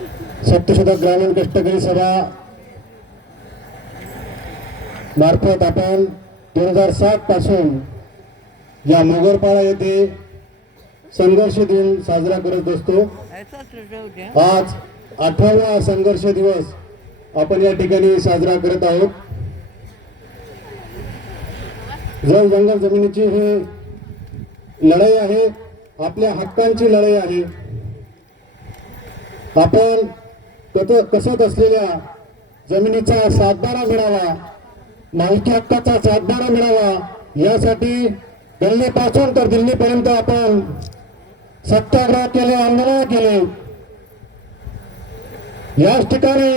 सप्तशतक ग्रामीण कष्टकरी सभा मार्फत आपण दोन हजार सात पासून या मोगरपाडा येथे संघर्ष दिन साजरा करत असतो आज अठरावा संघर्ष दिवस आपण या ठिकाणी साजरा करत आहोत. जल जंगल जमिनीची ही लढाई आहे. आपल्या हक्कांची लढाई आहे. आपण कत कसत असलेल्या जमिनीचा सातबारा मिळावा मालकी हक्काचा सातबारा मिळावा यासाठी दिल्लीपासून तर दिल्लीपर्यंत आपण सत्याग्रह केले आंदोलन केले. याच ठिकाणी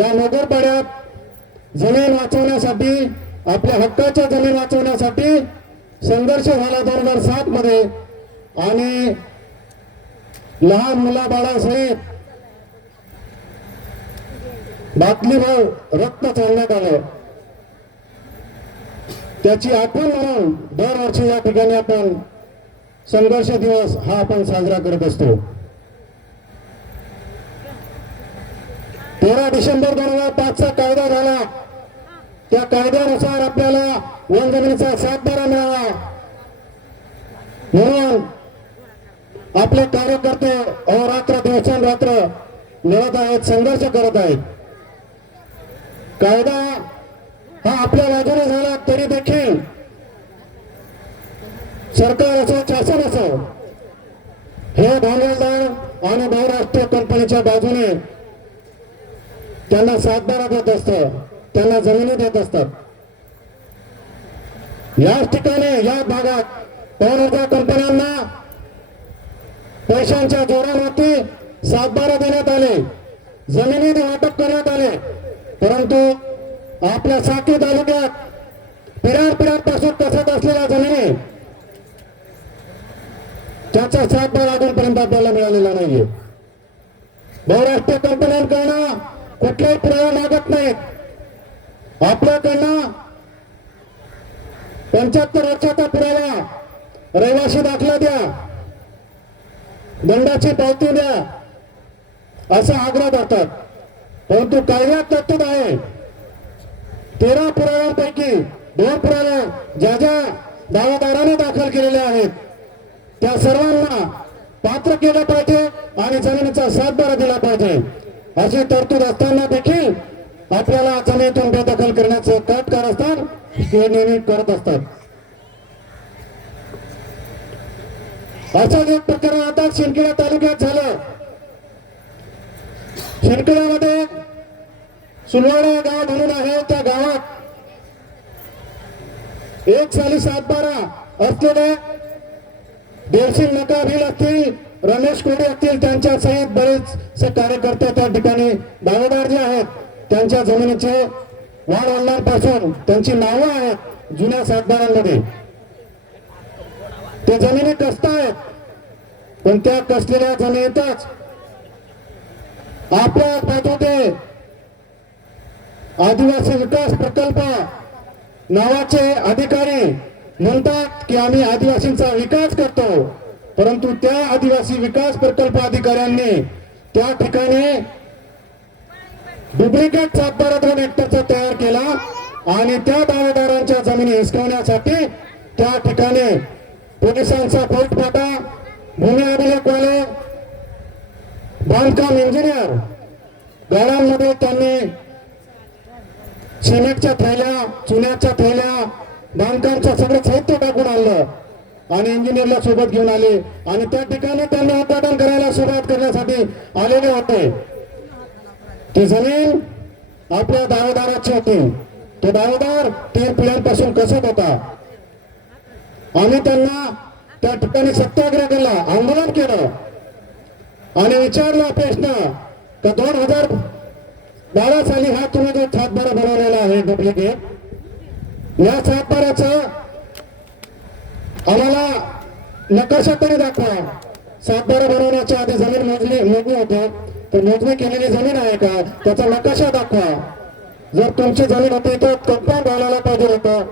या नगरपाड्यात जमीन वाचवण्यासाठी आपल्या हक्काच्या जमीन वाचवण्यासाठी संघर्ष झाला दोन हजार सात मध्ये आणि लहान मुलाबाळासहित बातली बाटलीभर रक्त चालण्यात आलं. त्याची आठवण म्हणून दरवर्षी या ठिकाणी आपण संघर्ष दिवस हा आपण साजरा करत असतो. तेरा डिसेंबर दोन हजार पाचचा कायदा झाला. त्या कायद्यानुसार आपल्याला वन जमिनीचा सातबारा मिळावा म्हणून आपले कार्यकर्ते अहोरात्र दिवसांरात्र लढत आहेत संघर्ष करत आहेत. कायदा हा आपल्या बाजूने झाला तरी देखील सरकार असो शासन असो हे भांडवलदार आणि बहुराष्ट्रीय कंपनीच्या बाजूने त्यांना सातबारा देत असत त्यांना जमिनी देत असतात. याच ठिकाणी या भागात पवनाच्या कंपन्यांना पैशांच्या जोरावरती सातबारा देण्यात आले जमिनी वाटप करण्यात आले. परंतु आपल्या साखी तालुक्यात पिराड पिराडपासून कसत असलेल्या जमिनी त्याचा सातबार अजूनपर्यंत आपल्याला मिळालेला नाहीये. बहुराष्ट्रीय कंपन्यांकडनं कुठलाही पुरावा लागत नाहीत. आपल्याकडनं पंच्याहत्तर वर्षाचा पुरावा रहिवासी दाखला द्या. दंडाची पावती द्या. असा आग्रह करतात परंतु कायद्यात तरतूद आहे. तेरा पुराव्यांपैकी दोन पुरावे ज्या ज्या दावादाराने दाखल केलेल्या आहेत त्या सर्वांना पात्र केलं पाहिजे आणि जमिनीचा सातबारा दिला पाहिजे. अशी तरतूद असताना देखील आपल्याला जमिनीतून बेदखल करण्याचं कट कारस्थान हे नेहमी करत असतात. असंच एक प्रकरण आता शिंदखेडा तालुक्यात झालं. शिंदखेड्यामध्ये सुलवाडा गाव म्हणून आहे त्या गावात. एक साली सातबारा असलेले देवसिंग नकाभील असतील रमेश कोडे असतील त्यांच्या सहित बरेच कार्यकर्ते त्या ठिकाणी दावेदार जे आहेत. त्यांच्या जमिनीचे वाढ वडिलांपासून त्यांची नावं आहेत जुन्या सातबारांमध्ये ते जमिनी कसत आहेत पण त्या कसलेल्या जमिनीतच आपल्या पाठवते आदिवासी विकास प्रकल्प नावाचे अधिकारी म्हणतात की आम्ही आदिवासींचा विकास करतो परंतु त्या आदिवासी विकास प्रकल्प अधिकाऱ्यांनी त्या ठिकाणी डुप्लिकेट सातबारा दोन हेक्टरचा तयार केला आणि त्या दावेदारांच्या जमिनी हिसकवण्यासाठी त्या ठिकाणी पोलिसांचा फौजफाटा भूमी अभिलेखवाले बांधकाम इंजिनियर गाड्यांमध्ये त्यांनी सिमेंटच्या थैल्या चुन्याच्या थैल्या बांधकामचं सगळं साहित्य टाकून आणलं. आणि इंजिनियरला सोबत घेऊन आले. आणि त्या ठिकाणी त्यांना उद्घाटन करायला सुरुवात करण्यासाठी आलेले होते. ती जमीन आपल्या दावेदाराची होती. तो दावेदार तीन पिढ्यांपासून कसत होता. आम्ही त्यांना त्या ठिकाणी सत्याग्रह केला आंदोलन केलं. आणि विचारला प्रश्न का दोन हजार बारा साली हा तुम्ही जो सातबारा बनवलेला आहे डुप्लिकेट या सातबाराचं आम्हाला नकाशा तरी दाखवा. सातबारा बनवण्याच्या आधी जमीन मोजली मोजणी होते. तर मोजणी केलेली जमीन आहे का? त्याचा नकाशा दाखवा. जर तुमची जमीन होती तर कंपाऊंड घालायला पाहिजे होतं.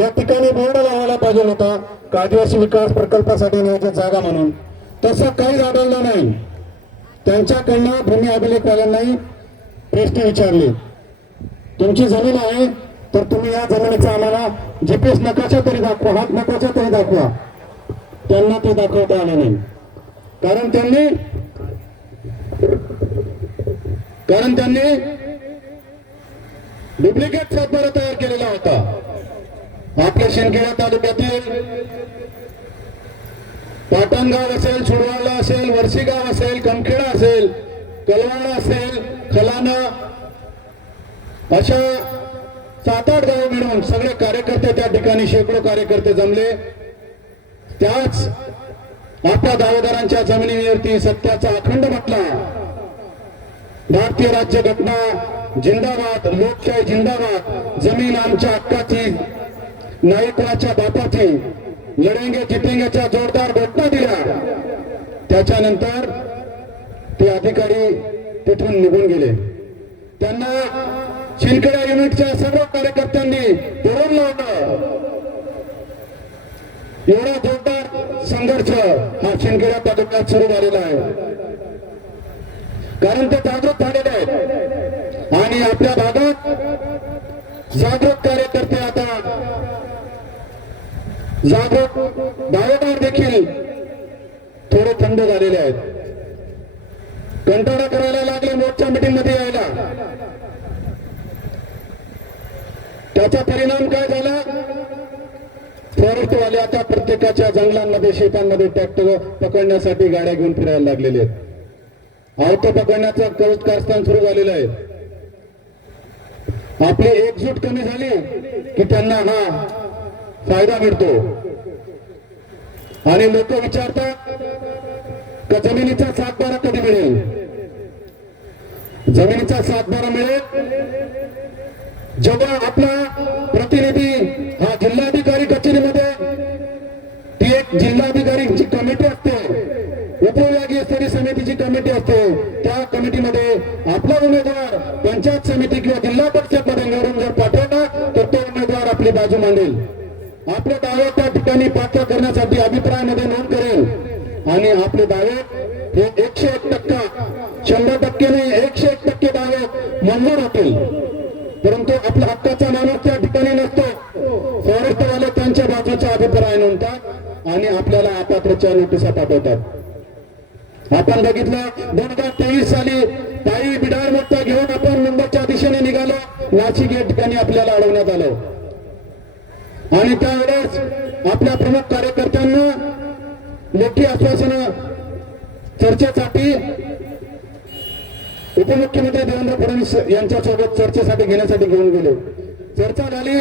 या ठिकाणी बोर्ड लावायला पाहिजे होता. का आदिवासी विकास प्रकल्पासाठी नियोजित जागा म्हणून. तसं काहीच आढळलं नाही. त्यांच्याकडनं भूमी अभिलेखवाल्यांनाही प्रश्न विचारले. तुमची जमीन आहे तर तुम्ही या जमिनीचा आम्हाला जीपीएस नकाशा तरी दाखवा हात नकाशा तरी दाखवा. त्यांना ते दाखवता आलं नाही. कारण त्यांनी कारण त्यांनी डुप्लिकेट सातबारा तयार केलेला होता. आपल्या शिंदखेडा तालुक्यातील पाटणगाव असेल सुडवाला असेल वर्षीगाव असेल कमखेडा असेल कलवाडा असेल खलाना अशा सात आठ गाव मिळून सगळे कार्यकर्ते त्या ठिकाणी शेकडो कार्यकर्ते जमले. त्याच आपल्या दावेदारांच्या जमिनीवरती सत्याचा अखंड म्हटला भारतीय राज्य घटना जिंदाबाद लोकशाही जिंदाबाद जमीन आमच्या हक्काची नाही कोणाच्या बापाची लढेंगे जितेंगेच्या जोरदार घटना दिल्या. त्याच्यानंतर ते अधिकारी तिथून निघून गेले. त्यांना शिंदखेडा युनिटच्या सर्व कार्यकर्त्यांनी धरून लावलं. एवढा जोरदार संघर्ष हा शिंदखेडा तालुक्यात सुरू झालेला आहे. कारण ते जागृत झालेले आहेत. आणि आपल्या भागात जागृत कार्यकर्ते आता जागृत दावेदार देखील थोडे थंड झालेले आहेत. कंटाळा करायला आजच्या मोर्चा यायला. त्याचा परिणाम काय झाला? फॉरेस्टवाले आता प्रत्येकाच्या जंगलांमध्ये शेतांमध्ये ट्रॅक्टर पकडण्यासाठी गाड्या घेऊन फिरायला लागलेले आहेत. आवतो पकडण्याचं कवच कारस्थान सुरू झालेलं आहे. आपली एकजूट कमी झाली की त्यांना हा फायदा मिळतो. आणि लोक विचारतात का जमिनीचा सातबारा कधी मिळेल? जमिनीचा सातबारा मिळेल. जेव्हा आपला प्रतिनिधी हा जिल्हाधिकारी कचेरीमध्ये ती एक जिल्हाधिकारीची कमिटी असते. उपविभागीय स्तरीय समितीची कमिटी असते. त्या कमिटीमध्ये आपला उमेदवार पंचायत समिती किंवा जिल्हा परिषदमध्ये निवडून जर पाठवला तर तो उमेदवार आपली बाजू मांडेल. आपले दावे त्या ठिकाणी पात्र करण्यासाठी अभिप्रायामध्ये नोंद करेल. आणि आपले दावे हे एकशे एक टक्का शंभर टक्के नाही एकशे एक टक्के दावे मंजूर होतील. परंतु आपल्या हक्काचा माणूस त्या ठिकाणी नसतो. फॉरेस्टवाले त्यांच्या बाजूचा अभिप्राय नोंदतात आणि आपल्याला अपात्रच्या नोटिसा पाठवतात. आपण बघितलं दोन हजार तेवीस साली ताई बिडार मोर्चा घेऊन आपण मुंबईच्या दिशेने निघालो. नाशिक या ठिकाणी आपल्याला अडवण्यात आलं. आणि त्यावेळेस आपल्या प्रमुख कार्यकर्त्यांना मोठी आश्वासनं चर्चेसाठी उपमुख्यमंत्री देवेंद्र फडणवीस यांच्यासोबत चर्चेसाठी घेण्यासाठी घेऊन गेले. चर्चा झाली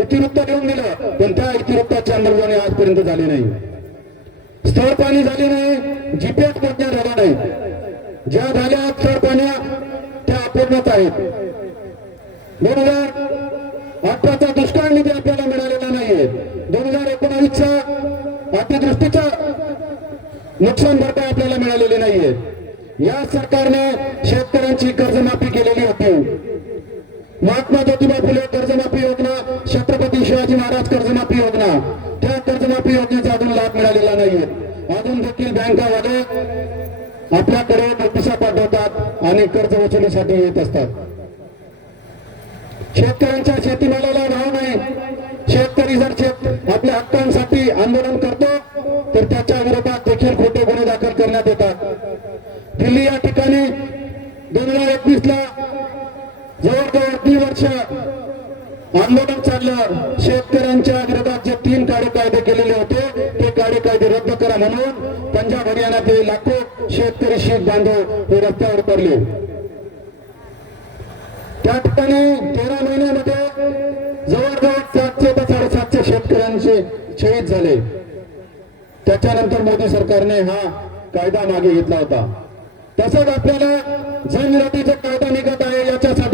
इतिवृत्त देऊन दिलं पण त्या इतिवृत्ताची अंमलबजावणी आजपर्यंत झाली नाही. स्थळ पाणी झाली नाही जीपीएस मोजण्या झाल्या नाही. ज्या झाल्या स्थळ पाण्या त्या अपूर्णच आहेत. दोन हजार अठराचा दुष्काळ निधी आपल्याला मिळालेला नाहीये. दोन हजार एकोणावीसचा अतिदृष्टीचा नुकसान भरपाई आपल्याला मिळालेली नाहीये. या सरकारने बँकावाले आपल्याकडे नोटिसा पाठवतात आणि कर्ज वसुलीसाठी येत असतात. शेतकऱ्यांच्या शेतीमालाला भाव नाही. शेतकरी जर शेत आपल्या हक्कांसाठी आंदोलन करतो तर त्याच्या विरोधात देखील खोटे गुन्हे दाखल करण्यात येतात. दिल्ली या ठिकाणी दोन हजार एकवीस ला जवळजवळ तीन वर्ष आंदोलन चाललं शेतकऱ्यांच्या विरोधात जे तीन काळे कायदे केलेले होते ते काळे कायदे रद्द करा म्हणून पंजाब हरियाणातील लाखो शेतकरी शेत बांधव हे रस्त्यावर उतरले त्या ठिकाणी तेरा महिन्यामध्ये जवळजवळ सातशे ते साडेसातशे शेतकऱ्यांचे शहीद झाले. त्याच्यानंतर मोदी सरकारने हा कायदा मागे घेतला होता. तसंच आपल्याला जनविरोधी जो कायदा निघत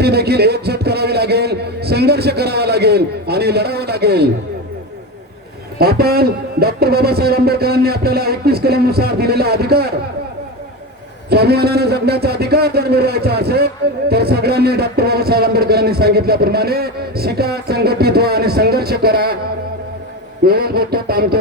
आहे देखील एकजूट करावी लागेल संघर्ष करावा लागेल आणि लढावं लागेल. आपण डॉक्टर बाबासाहेब आंबेडकरांनी आपल्याला एकवीस कलमनुसार दिलेला अधिकार स्वाभिमानाने जगण्याचा अधिकार जर मिळवायचा असेल तर सगळ्यांनी डॉक्टर बाबासाहेब आंबेडकरांनी सांगितल्याप्रमाणे शिका संघटित व्हा आणि संघर्ष करा. एवढं गोष्ट थांबतो.